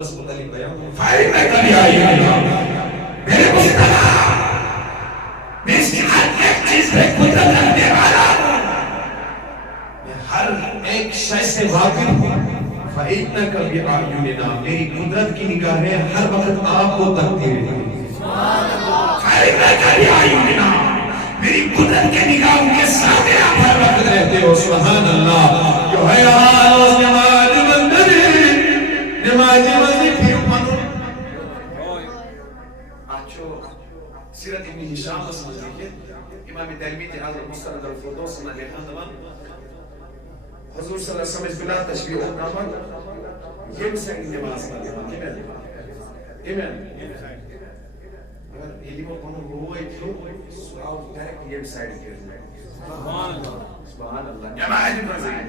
Firing میں کبھی آئی میرے مصطفیٰ میں اس کی ہر ایک چیز پہ قدرت رکھنے والا میں ہر ایک شے سے واقف ہوں فَإِنَّكَ بِأَعْيُنِنَا میری قدرت کی نگاہیں ہر وقت آپ کو تکتی رہتی فَإِنَّكَ بِأَعْيُنِنَا میری قدرت کے نگاہوں کے سامنے آپ ہر وقت رہتے ہو سبحان اللہ جو ہے آج نماز مندری نماز مندری سیرت ابن ہشام مسئلہ دیکھیں امام ترمذی حضرت مستند الفردوس میں لکھا ہے حضور صلی اللہ علیہ وسلم بلا تشبیہ احکامات یہ سے نماز پڑھنا ایمن یہ لیے وہ ہوئے تھے سراؤ ڈائریکٹ یہ سائیڈ کیا سبحان اللہ سبحان اللہ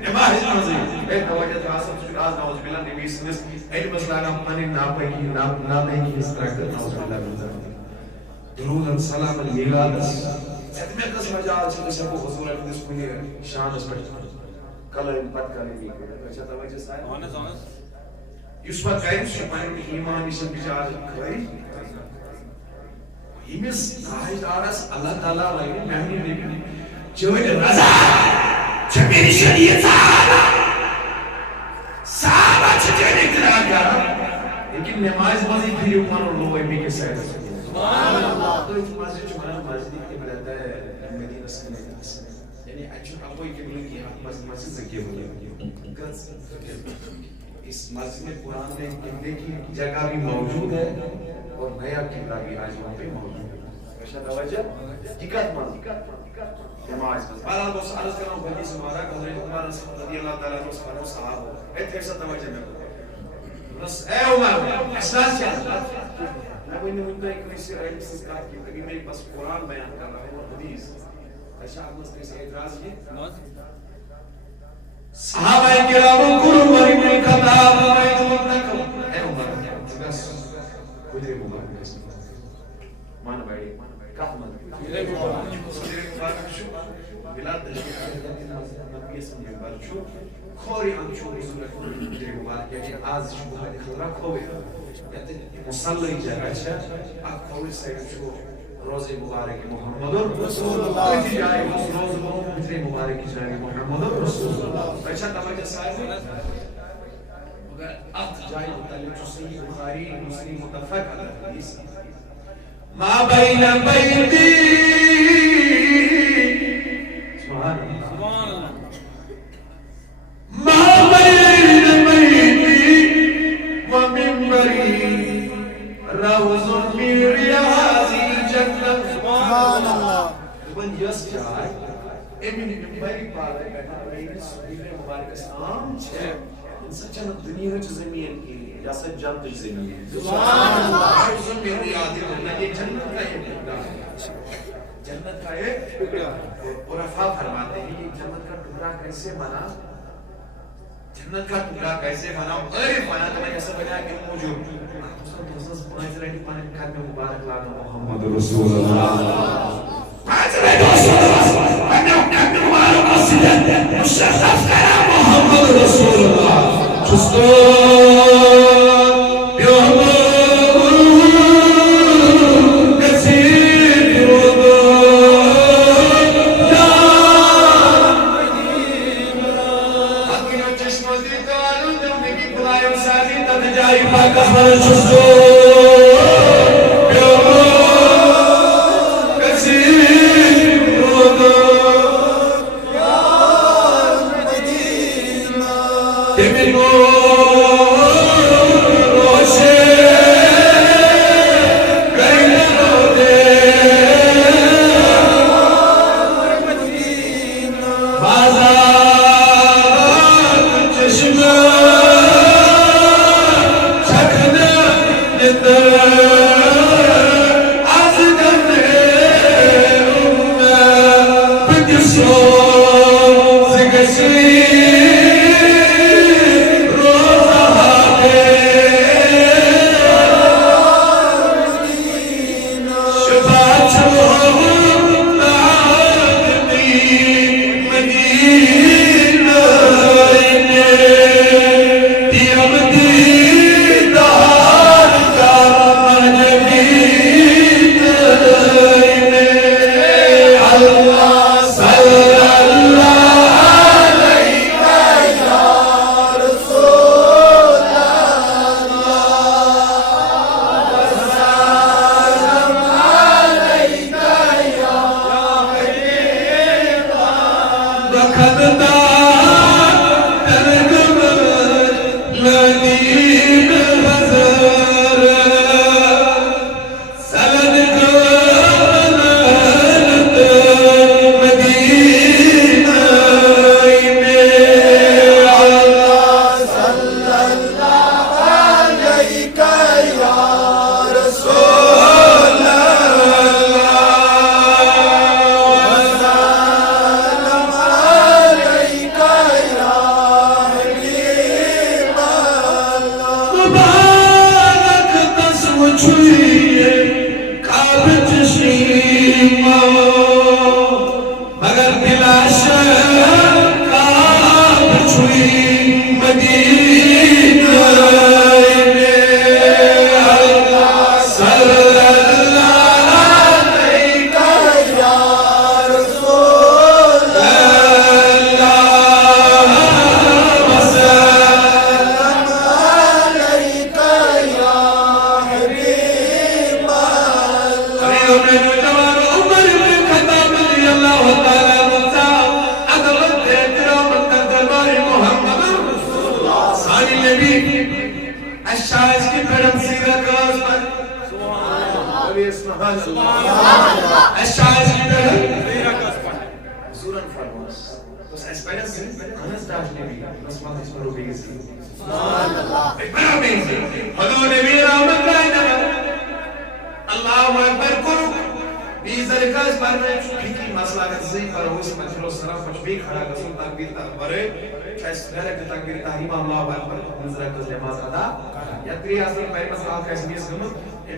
نماز مزید ایک توجہ تعصب سے آج نعوذ باللہ نبی صلی اللہ علیہ وسلم علم مسئلہ پانی ناپاکی کی اس طرح کا نعوذ باللہ من درود سلام المیلاد اتمه قسم مجال چه شبو حضور اقدس کنی شان اس پر کلام پت کرنے کی اچھا توجہ صاحب اس پر قائم سے پانی ایمان اس بچار کھوئی ایمس راہی دارس اللہ تعالی ولی مہنی نبی جو رضا چه میری شریعت صحابہ چه اقرار کر لیکن نماز مزید پھر اوپر لوگ بھی کے سائد سبحان اللہ تو اس مسجد چمانا مسجد کی بلدہ ہے مدینہ سنہ یعنی اچھو ابوئی کے بلن کی مسجد زکیہ ہوئی اس مسجد میں قرآن میں قبلے کی جگہ بھی موجود ہے اور نیا قبلہ بھی آج وہاں پہ موجود ہے اشارہ توجہ حقیقت مند نماز بارہ دوست عرض کرنا ہوں حدیث مبارک حضرت عمر رضی اللہ تعالیٰ عنہ سبحانہ صحابہ ایک ایسا توجہ میں بس اے عمر احساس کیا میں وہ نہیں ہوتا ہے کہ اسے علم سنسکار کی تبھی میرے پاس قرآن بیان کر رہا ہے اور حدیث اچھا آپ مجھ سے اعتراض کی صحابہ کرام قرآن ورم الخطاب اے عمر بس خدر مبارک مان بھائی کہا مدد خدر مبارک شو بلا تشکیل نبی اسم مبارک شو خوری انشو رسول خدر مبارک یعنی آز شو بہت خدرہ کھوئے مصلی جگہ ہے آپ کھوئے سے شو روز مبارک محمد رسول اللہ کی جائے روز مبارک کی جائے محمد رسول اللہ اچھا توجہ صاحب اگر ات جائے متعلق جو صحیح بخاری مسلم متفق علیہ حدیث ما بین بیتی سبحان اللہ ما بین بیتی و منبری روز من ریاض الجنة سبحان اللہ when yes جائے امین منبری پارے بیٹھا میری سبیل مبارک اسلام چھے انسا جنت دنیا چھ زمین کی یا سا جنت زمین سبحان اللہ روز من ریاض الجنة یہ جنت کا ایک ٹکڑا ہے جنت کا ایک ٹکڑا عرفاء فرماتے ہیں یہ جنت کا ٹکڑا کیسے بنا جنت کا ٹکڑا کیسے بنا غیر بنا تو میں ایسا بنا کہ موجود محمد رسول اللہ محمد رسول اللہ چھوئی کعبہ چشیمہ مگر دلاش کعبہ چھوئی مدینہ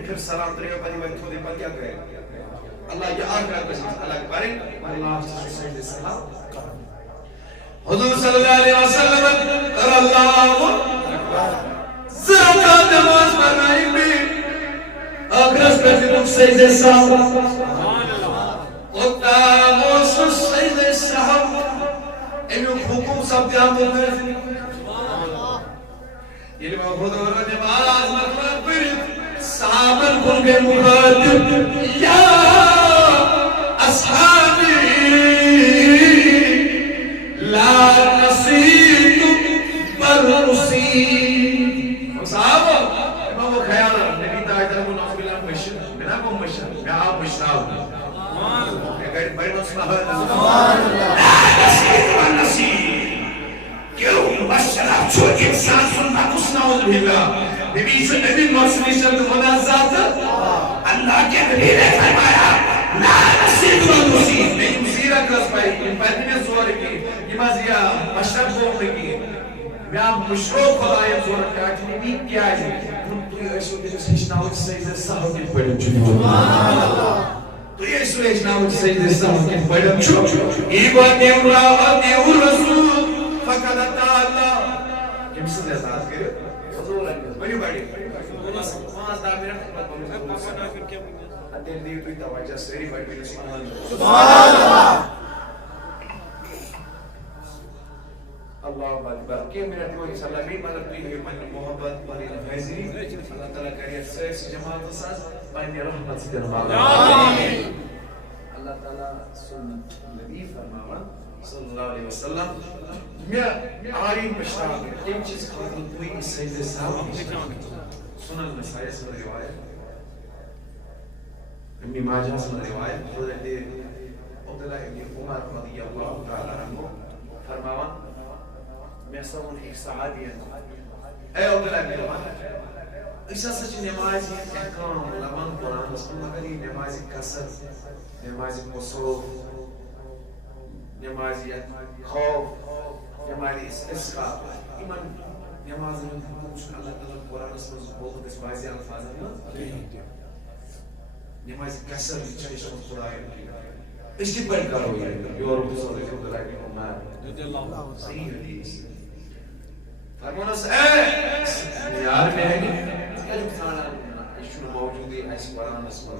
پھر سلام تریو پتی وقت تھوڑے پر کیا کرے اللہ یہ آخرت بشید اللہ کریں اللہ سجد سلام حضور صلی اللہ علیہ وسلم کر اللہ زکاة نماز پڑھائی میں آخرت پر سجد سلام قداموس سجد سلام انہوں حکم سب دیان بولنے یہ لئے حضور نماز مطلب پر صحابن کن کے مخاطب یا اصحابی لا نصیتم پر نصیب صحابہ امام وہ خیال نبی تاہدہ کو نعوذ باللہ مشن میں نا کو مشن میں آپ مشناؤ میں بڑی مصنع لا نصیت پر نصیب کیوں مشنہ چھوٹ انسان سننا کس نعوذ باللہ نبی سے نبی مرسلی شرط خدا ذات اللہ کے نبی نے فرمایا لا نصیب و نصیب نہیں مصیرہ کرس پائی ان پہلی میں زور کی یہ مازیہ مشرق زور کی میں مشروع خدای زور کی آج نبی کیا ہے تو یہ ایسو کے سجناوچ سجد ساہو کی پڑھم چنی تو یہ ایسو ایجناوچ سجد ساہو کی پڑھم چنی ایگو دیو رسول فقد تعالی یہ مثل احساس کرے بڑی بڑی پانچ دار میرا خدمت ادھر دیو توی توجہ سری بڑی بڑی سبحان اللہ اللہ اکبر کہ میرا کوئی صلی بھی مدد توی ہوئی پنی محبت پنی نفیزی اللہ تعالیٰ کریت سیسی جماعت ساز پنی رحمت سی درمال اللہ تعالیٰ سنت نبی فرماوان صلی اللہ علیہ وسلم میں آئی مشتاق ہے ایک چیز خاطر توی اس سجدے صاحب سنن مسائل سے روایت امی ماجہ سے روایت حضرت عبداللہ ابن عمر رضی اللہ تعالیٰ عنہ فرماوان میں سمون ایک صحابی ہے اے عبداللہ ابن عمر ایسا سچ نمازی احکام لمن قرآن رسول مگر یہ نمازی کسر نمازی مصروف نمازی خوف نمازی استسقاء ایمان نمازی حکومت اللہ تعالیٰ قرآن رسول بہت اس بازی الفاظ ہے نمازی کسر چاہیش خدا ہے اس کی پر کرو یہ اور رسول اللہ علیہ وسلم صحیح حدیث فرمانا سے اے یار میں ہے کہ کھانا اشو موجود ہے ایسی قرآن رسول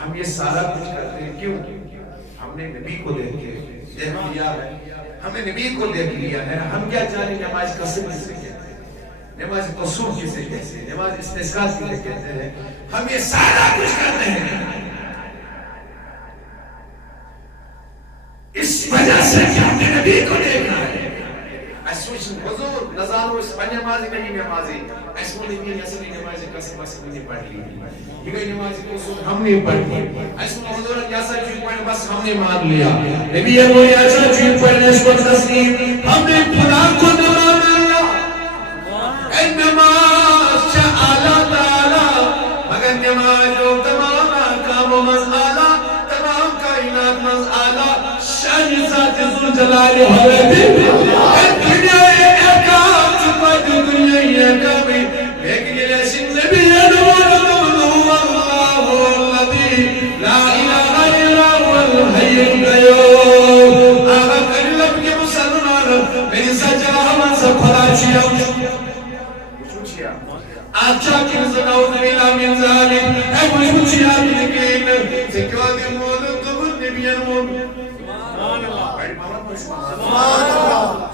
ہم یہ سارا کچھ کرتے ہیں کیوں ہم نے نبی کو دیکھ کے دیکھ لیا ہے ہمیں نبی کو دیکھ لیا ہے ہم کیا جانیں نماز قسم کسے کہتے ہیں نماز قصور کسے کہتے ہیں نماز استسقاء کسے کہتے ہیں ہم یہ سارا کچھ کرتے ہیں اس وجہ سے کہ ہم نے نبی کو دیکھا ہے اسوچن حضور نظارو اس پنی نمازی نہیں نمازی اسمو نبی نسلی نمازی قسم قسم نہیں پڑھ لی یہ گئی نمازی قصور ہم نے پڑھ لی اسمو حضور جیسا چیز پڑھنے بس ہم نے مان لیا نبی یہ کوئی ایسا چیز پڑھنے اس کو تسلیم ہم نے خدا کو نمان لیا اے نماز چاہ آلہ تعالی مگر نماز جو تمام احکام و مزعالا تمام کائنات مزعالا شان ذات ذوالجلال حضرت دنیا احکام چھپا جو دنیا احکام لیکن یہ لیسن نبی نماز Acha kimse nauzubillah min zalim. Ebu uçuya bilgin. Zekâdil muğlum tıbır nebiyen muğlum. Subhanallah. Subhanallah.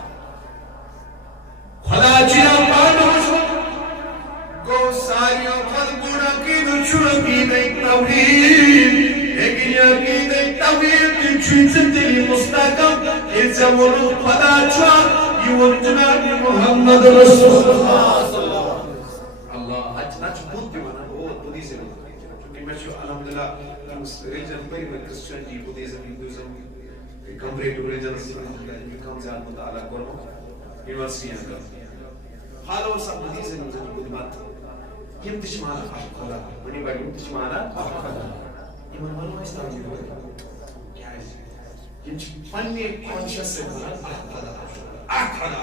Khuda çiya pâdhoş. Go sâriyon kalbuna ki durçura ki de tavhid. Lekin yakide tavhid ki çüçün dili mustakam. İlse vurur khuda çuğa. Yuvur Cenab-ı Muhammed Resulullah. Not good to Buddhism. Alhamdulillah, religion very much Christianity, Buddhism, Hinduism, comparative religions, becomes Al-Muta'ala Gurma, University and followers of Buddhism is a good math. Yim Tishmana Akhala, when you buy Yim Tishmana Akhala, even one was not you. Yim Funny conscious Akhala,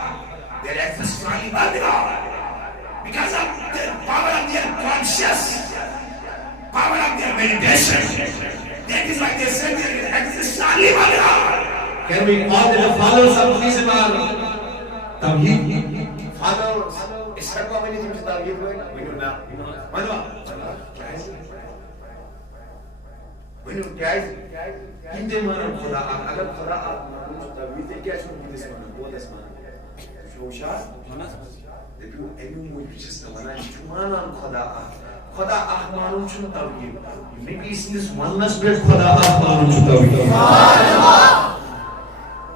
their access to Allah. Because of the power of their conscious, power of their meditation. That is why they said they exist only one God. Can we call them the followers of Buddhism or Tawheed? Followers. Is that how many things Tawheed going? We do not. When you guys, in the manner of Khuda, agar Khuda Tawheed they get from this man, both this man. Shosha. Depiu emin mücizesi mana cumana Khuda ahmanun chun tawhid. Maybe isnis oneness be Khuda ahmanun chun tawhid. Subhanallah.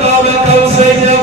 qaba qawsayn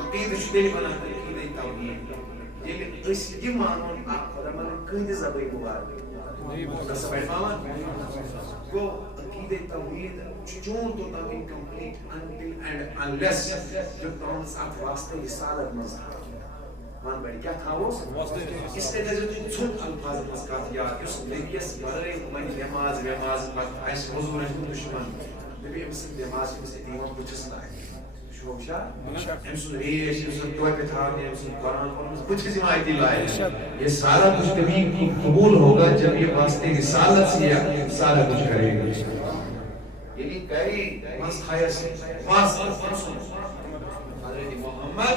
عقيدة شديد من عقيدة التوحيد. يلي اسم مانون أخذ من كنز زبي مبارك. بس بيفهمون؟ go عقيدة التوحيد شجون تو تبين complete until and unless جب تمام ساعات واسطة يساعد مزار. مان بڑی کیا تھا وہ اس نے جو چھوٹ الفاظ مسکات یاد اس نبیس برے من نماز ایس حضور دشمن نبی امسن نماز سے دیوان کچھ نہ ہے شوشا امسن ریش امسن دعا پہ تھا امسن قرآن کچھ کسی آیتی لائے یہ سارا کچھ کبھی قبول ہوگا جب یہ واسطے رسالت سے سارا کچھ کرے گا یعنی کئی مس خیر سے واسطہ حضرت محمد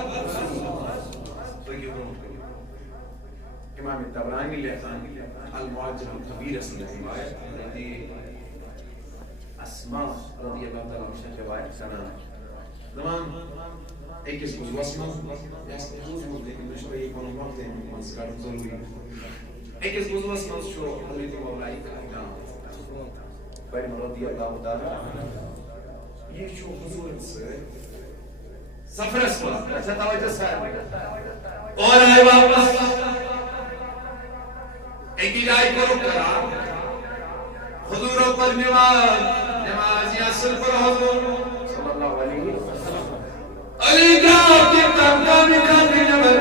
امام الطبرانی لحظان المعجم الكبير اسم الرواية التي أسماء رضي الله تعالى عنها رواية سنة زمان ایک اس کو واسمہ یستحوز لیکن مشتری يكون وقت منسكار ضروري ایک اس کو واسمہ شو حضرت مولائی کائنات بین رضی اللہ تعالی یہ شو حضور سے سفر اسمہ اچھا توجہ سائر اور آئے واپس ایک الہی کو کرا حضوروں پر نمازی اصل پر حضور صلی اللہ علیہ وسلم علی گاہ کے تمکامی کھانے نمر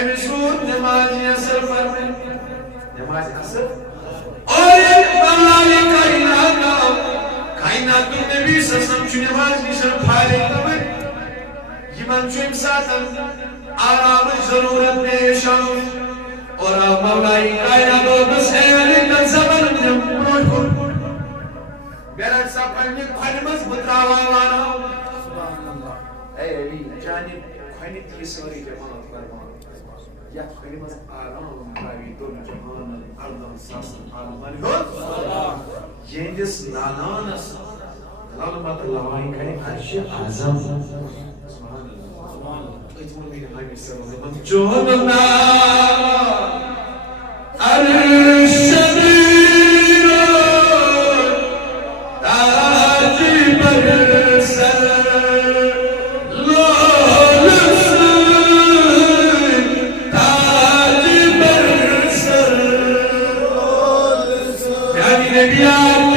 امشور نمازی اصل پر نمازی اصل اور اللہ کائنات نبی سسم چو نماز نشر پھالے نمر یہ من چو امساتم آرام ضرورت پیشم اور مولائی کائنات و بسیلی تنزمن جمعون میرا سب پڑھنے کھنمز بتراوانا اے علی جانب کھنت یہ سوری جماعت فرمان یا کھنمز آرام راوی دون جہان اردن ساسن عالمان یندس نانانس غلبت لوائی کریں عرش اعظم سبحان اللہ اجمل من حامی سرزمان جوننا عرش شبیر تاجی برسر لولس تاجی برسر یعنی نبیان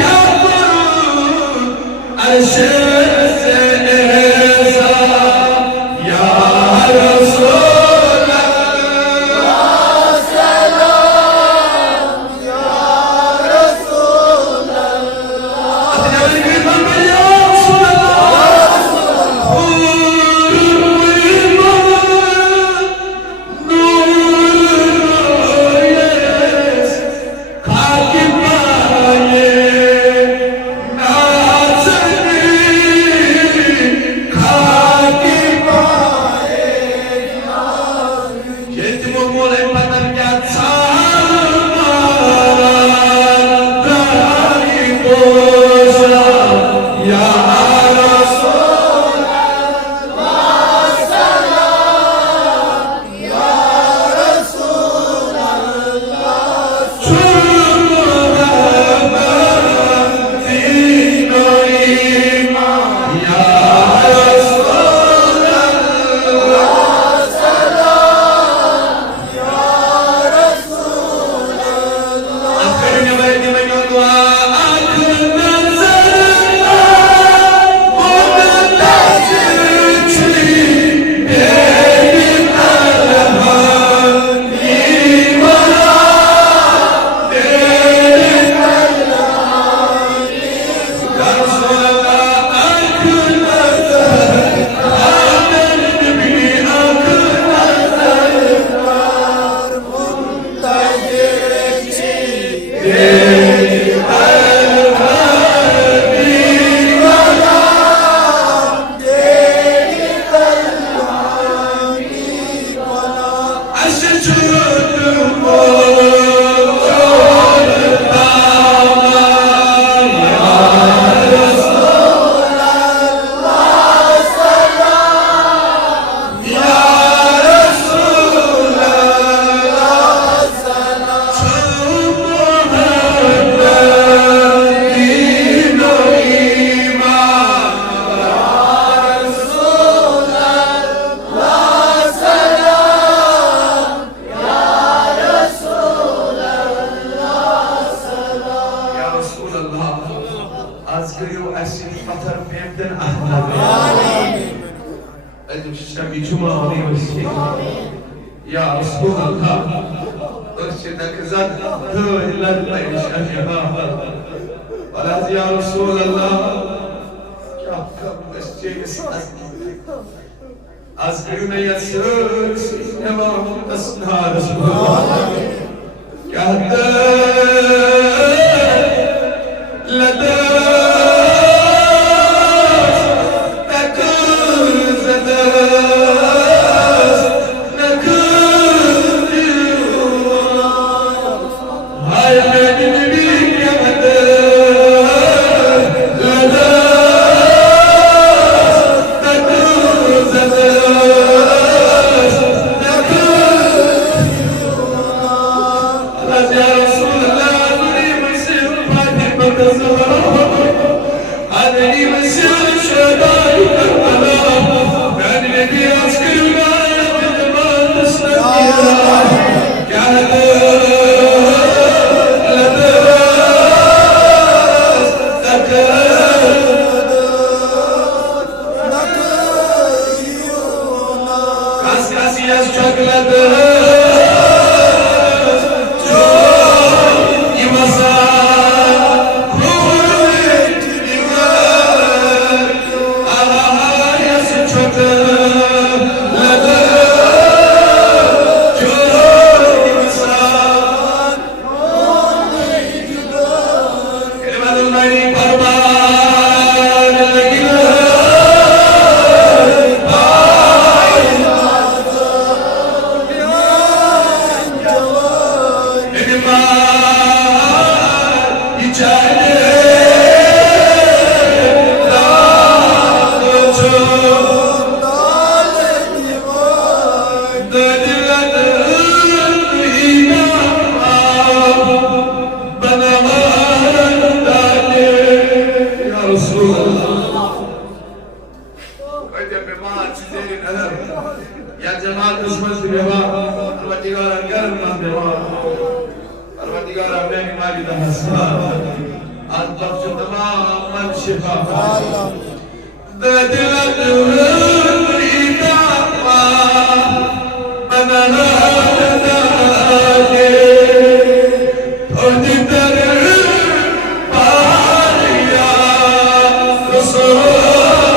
پروردگارہ گرم بیمار پروردگارہ میں ماجدہ حسان آج بخش تمام من شفا دلت ہوئی دعوا منہا داجے تھوڑی در پاریا رسول اللہ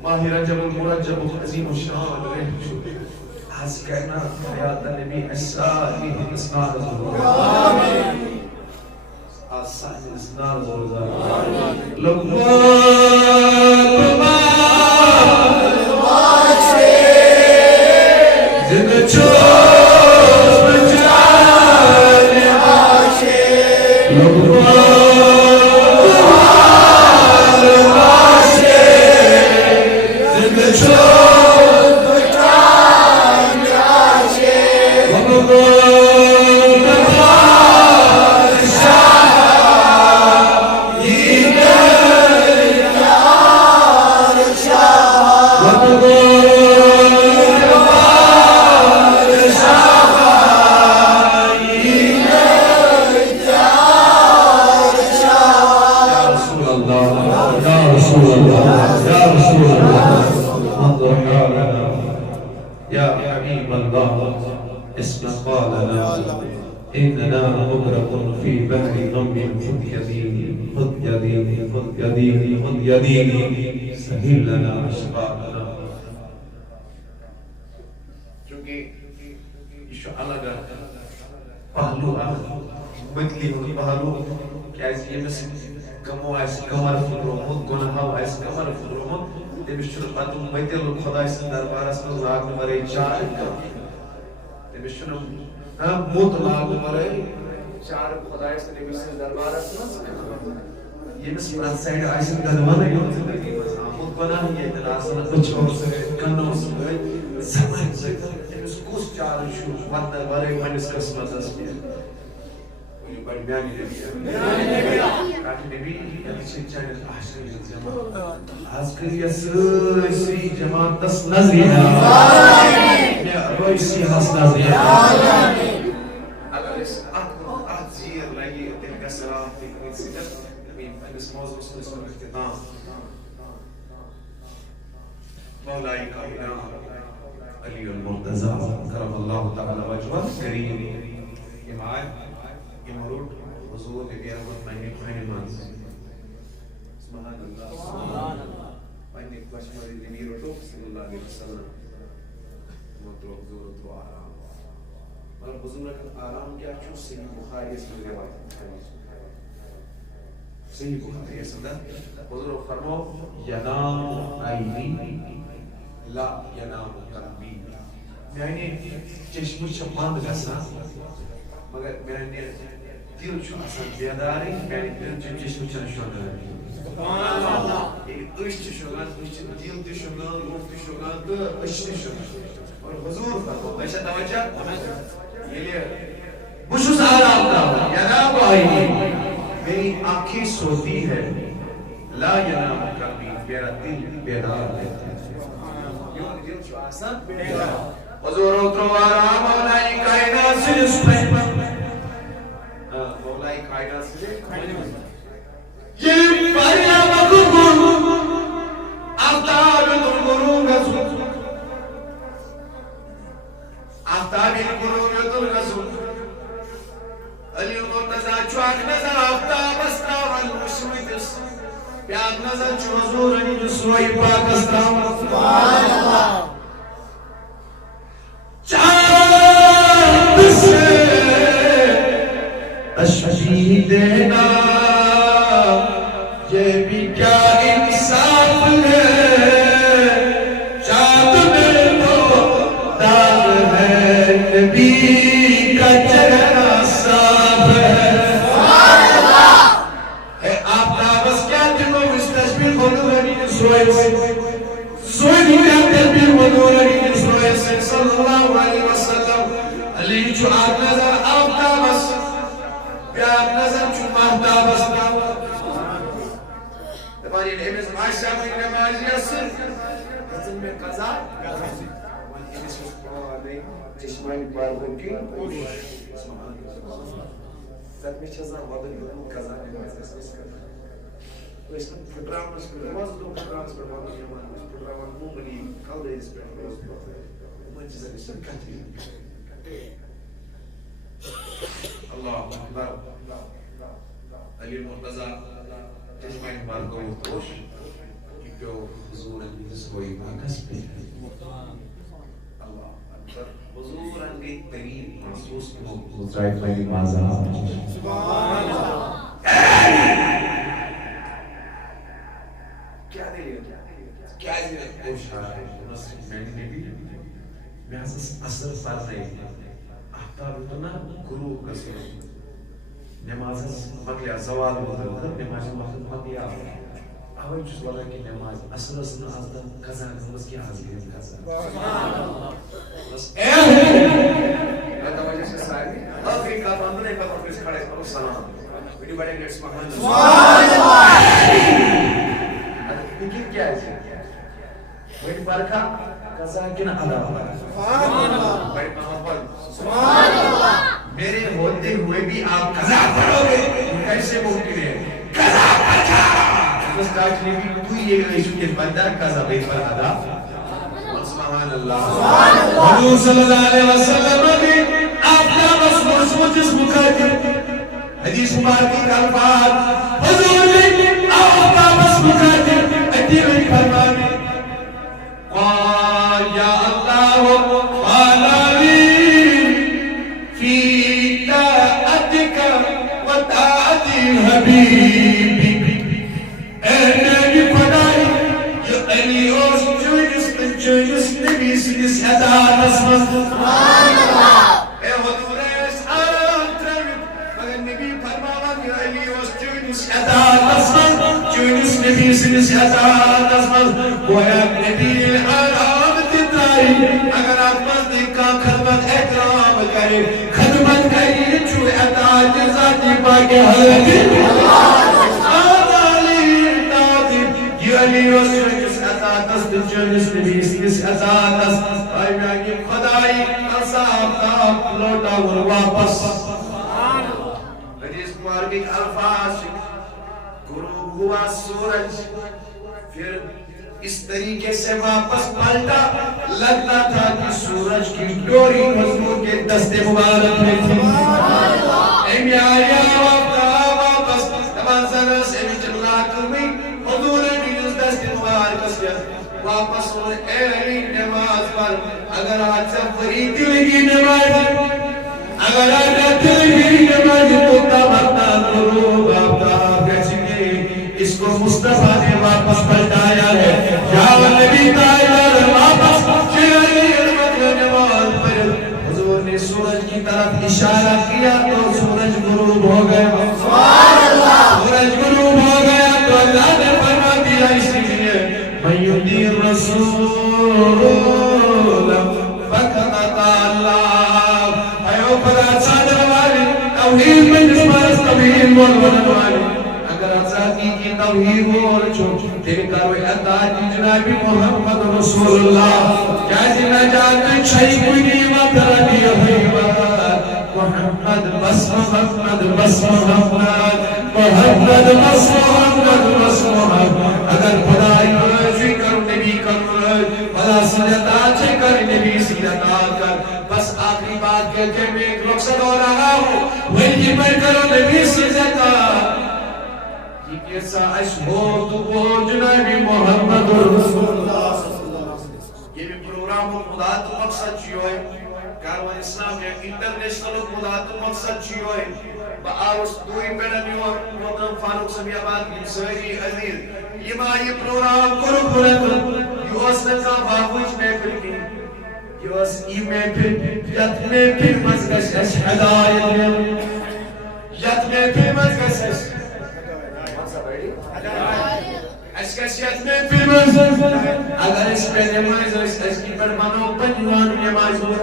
ماہ رجب المرجب عظیم الشان از کہنا حیات نبی عیسیٰ اسنا رسول اللہ سائنس ناز روزہ لقمان ماشے زندہ چوز بچان ماشے لقمان ماشے زندہ چوز بچان ماشے إننا مغرق في بحر غم خذ يديني خذ يديني خذ يديني خذ يديني سهل لنا أشقاءنا. چونکہ یہ الگ پہلو بدلی ہوئی پہلو کیازِ ییٚمِس کمو آسہِ کمر پھٕٹرومُت گۄناہو آسہِ کمر پھٕٹرومُت تٔمِس چھُنہٕ پتہٕ مٔتِل خۄداے سٕنٛدِس دربارس منٛز لاگنہٕ ورٲے چارٕ کانٛہہ تٔمِس چھُنہٕ موت لاگنہٕ ورٲے چارٕ خۄداے سٕنٛدِس دربارس منٛز ییٚمِس پرٛٮ۪تھ سایڈٕ آسہِ ددوَنٕے یوت زندگی منٛز آمُت گۄناہ ییٚتٮ۪ن آسان أچھو سۭتۍ کَنو سۭتۍ زبانہِ سۭتۍ تٔمِس کُس چارٕ چھُ وَتنہٕ ورٲے پنٛنِس قٕسمتس پٮ۪ٹھ بڑی میانی نبی کاٹی نبی اچھے چانس آشکریت جماعت آشکریت سوئی جماعت تس نظریہ روئی سی حس نظریہ اگر اس آت زیر لگی تل کا سلام تکمیل سیدت اس موضوع سے اس میں اختتام مولائی کائنات علی المرتضی کرم اللہ تعالی وجوہ کریم امام مرود حضور نبی احمد مہنی بھائی مانس سبحان اللہ پنی کشمری نبی رٹو صلی اللہ علیہ وسلم مطلب حضور تو آرام مگر حضور کا آرام کیا چھو صحیح بخاری اس میں روایت صحیح بخاری اس میں حضور فرمو ینام عینی لا ینام قلبی یعنی چشم بند گژھان مگر میانہِ دل چھُ آسان بیدارٕے میانہِ دل چھُ چشم چھنہٕ شۄنٛگان ییٚلہِ أچھ چھِ شۄنٛگان أچھ چھِ دل تہِ شۄنٛگان روح تہِ شۄنٛگان تہٕ أچھ تہِ شۄنٛگان اور حضور فرمو تۄہہِ چھا توجہ ییٚلہِ بہٕ چھُس آرام تراوان ینام عینی میری آنکھیں سوتی ہے لا ینام قلبی میرا دل بیدار رہتا ہے میون دل چھُ آسان بیدار حضور ترٛوو آرام مولائی کائنات سٕنٛدِس مولائی کائنات سٕنٛدِس ییٚلہِ واریاہ وقت گوٚو آفتاب ییٚلہِ غروٗب گژھُن آفتاب ییٚلہِ غروٗب گژھُن علی المرتضی چھُ اکھ نظر آفتابس تراوان وٕچھمٕتِس بیٛاکھ نظر چھُ حضور علی سوے پاکس تراوان سبحان اللہ چاند سے تشبیہ دینا یہ بھی کیا انصاف ہے چاند میں تو داغ ہے نبی کا چہرہ صاف ہے اے آفتاب بس کیا دنوں اس تشبیہ حضور علی سوئے سوئے دنیا تشبیہ حضور علی سوئے صلی اللہ علیہ وسلم علی چھو آگ نظر آفتابس بیاگ نظر چھو مہتابس تمہاری امیز عائشہ میں نمازی اثر حضر میں قضا امیز مصبحانی چشمانی بارگن کی زد میں چھزا وادن یوں قضا نماز اس کرنا اس میں پھٹرامس پر نماز دو پھٹرامس پر وادن یمان اس پھٹرامان مومنی کل دے اس پر منجزہ اس پر کھتی اللہ اکبر علی المرتضی چشمائن بارگو توش کی پیو حضور انگیز ہوئی باکس پہ اللہ اکبر حضور انگیز ترین محسوس کو مزرائے بھائی بازار سبحان اللہ کیا دلیل کیا دلیل میں بھی میں اثر پڑھ رہی آفتاب تو نا غروب گژھو نماز مکلیا زوال ہوتا نماز وقت مکلیا اوے چھس ونان کہ نماز اصل اصل آز قضا گٔمٕژ کیٛاہ حظ گٔیَس قضا بس توجہ سے سارے آخری کتھ ونہٕ بہٕ پتہٕ ونہٕ أسۍ کھڑے کرو سلام ؤنِو بڑے گیٹ سبحان اللہ فکر کیا ہے وۄنۍ پرکھا قضا کِنہٕ ادا سبحان اللہ بڑے محمد سبحان اللہ میرے ہوتے ہوئے بھی آپ قضا پڑھو گے کیسے ممکن ہے قضا پڑھا بس کاج نے بھی تو یہ گئی کہ بندہ قضا بے پر ادا سبحان اللہ حضور صلی اللہ علیہ وسلم نے آپ کا مضمون جس مخاطب حدیث مبارک کے الفاظ حضور نے آپ کا مخاطب اتنی فرمانے قال یا اللہ قالوا في طاعتك وطاعت حبيبك أنا بفدائي يا أليوس جوجس نبي سيدس أداء نسمس سبحان الله يا حضور أسعار ترمي مگر نبي فرماوان يا أليوس جوجس أداء نسمس جوجس نبي سيدس أداء نسمس ويا نبي الحرام تدعي اگر آپ مزدی کا خدمت احترام کرے خدمت کرے چھو اطاعت ذاتی پاک حضرت آدالی اطاعت یہ علی رسول جس اطاعت است جنس نبی اس اطاعت است آئی میں آگے خدای اصاب تاب لوٹا ور واپس حدیث مبارک الفاظ غروب ہوا سورج پھر اس طریقے سے واپس پلٹا لگتا تھا کہ سورج کی ڈوری حضور کے دست مبارک میں تھی ایم آیا واپس تمازنہ سے چلا کمی حضور نے اس دست مبارک سے واپس اور اے علی نماز پر اگر آج سے فرید لگی نماز اگر آج سے لگی نماز تو تمہتا کرو باپتا کیسے اس کو مصطفیٰ نے واپس پلٹایا ہے یا نبی تعالی واپس چلی نماز پر حضور نے سورج کی طرف اشارہ کیا تو سورج غروب ہو گیا سبحان اللہ سورج غروب ہو گیا تو اللہ نے فرما دیا اس لیے من یطیع الرسول فقد اطاع اللہ ایو خدا صادر والی توحید میں جسمانس توحید بولنے والی ذاتی کی توحید بول چھو تیرے کرو اطاعت جناب محمد رسول اللہ جیسے نجات چھئی کوئی نعمت رہی محمد بس محمد بس محمد محمد بس محمد بس محمد اگر خدای رضی کر نبی کر خدا سجدہ چھے کر نبی سجدہ کر بس آخری بات کہتے میں ایک مقصد ہو رہا ہوں وہی پر کرو نبی سجدہ ایسا اشہو تو بول جنابی محمد رسول اللہ یہ بھی پروگرام خدا تو مقصد چیو ہے کاروان اسلام ہے انٹرنیشنل خدا تو مقصد چیو ہے با آرس دوئی پیڑنی اور محترم فاروق سبی آباد کی سہری عزیز یہ ماں یہ پروگرام کرو پرد یہ اس نے کہا باقوش میں پھر کی یہ اس ای میں پھر یت میں پھر مزگش ہدایت میں یت میں پھر مزگش اسکسیت میں پھر اگر اس پہ نمائز اس کی پر منو پنجوان نمائز ہو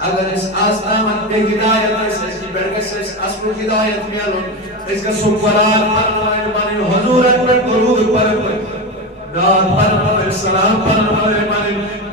اگر اس آستامت پہ ہدایت اس کی برگس اس اصل ہدایت میں اس کا سکورات پر مانی حضورت پر درود پر داد پر سلام پر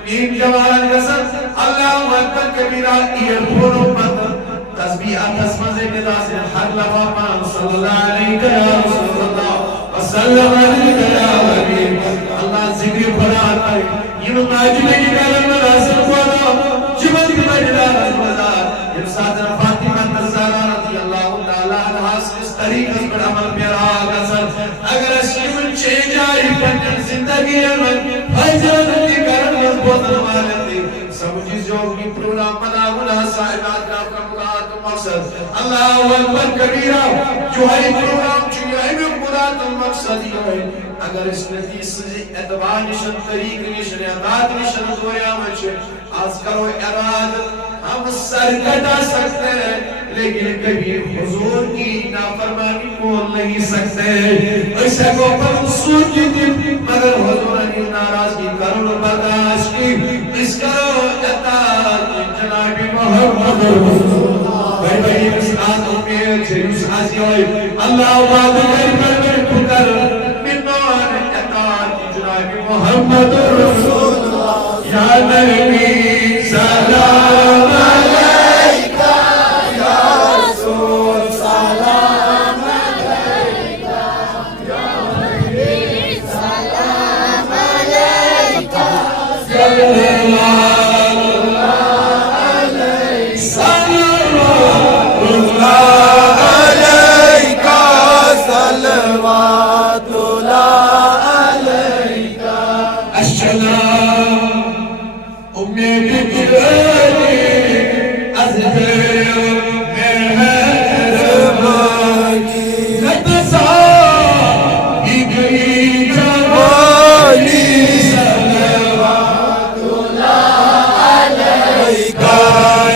این جوان قسم اللہ اکبر کبیرہ ایئر پھولو پر تسبیح تسمز ندا سے حد لفا مان صلی اللہ علیہ رسول اللہ وسلم علیہ یا حبیب اللہ ذکر فرار کرے یہ ماجد کی کلم رسول کو جمد کی مجدہ رسول اللہ یہ ساتھ فاطمہ تزارہ رضی اللہ تعالیٰ عنہ اس طریقے پر عمل پیرا اثر اگر اشیون چینج آئی پنجن زندگی میں حجرت کی کرن مضبوط والدی سمجھی جو کی پرونا منا گناہ صاحبات کا مقصد مقصد اللہ اکبر کبیرہ جو ہے پروگرام جو ہے مراد مقصد یہ اگر اس نتیس اعتبار نشن طریق نشن عادات نشن دویا مچ آج کرو اراد ہم سر کٹا سکتے ہیں لیکن کبھی حضور کی نافرمانی بول نہیں سکتے ایسے کو منصور کی تھی مگر حضور نے ناراضگی کرو برداشت کی اس کرو اطاعت جناب محمد رسول اللہ بھائی اس آدم میں جیس آسی ہوئی اللہ آباد کر پکر منوان اطاعت جناب محمد رسول اللہ یا نبی سلام علیکہ یا رسول سلام علیکہ یا نبی سلام علیکہ صلوات اللہ علیکہ السلام امید دلانی از مہربانی نتسا ہی گئی جوانی صلوات اللہ علیکہ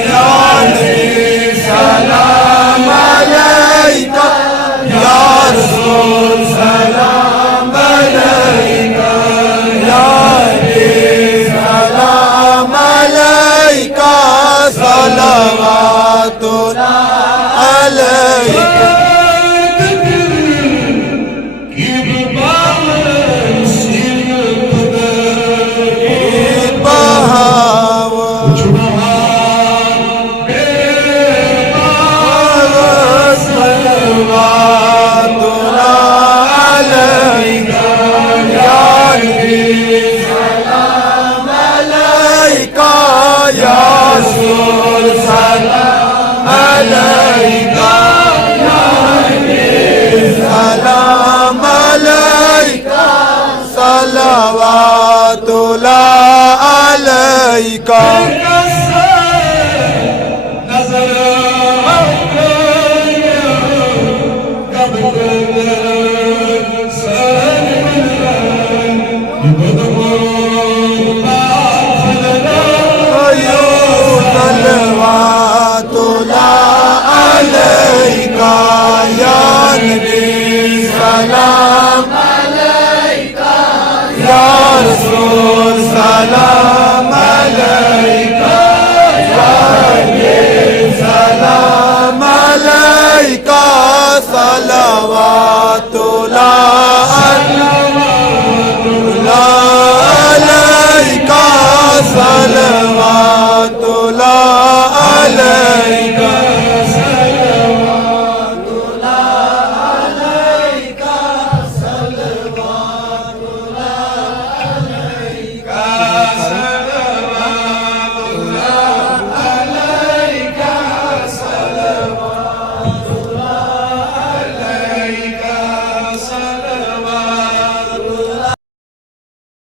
یا نبی سلام علیکہ یا رسول سلام علیکہ یا نبی سلام علیکہ صلوات اللہ علیکہ صلوات اللہ علیکہ نظر صلوات اللہ علیکہ یا نبی سلام علیکہ یا رسول سلام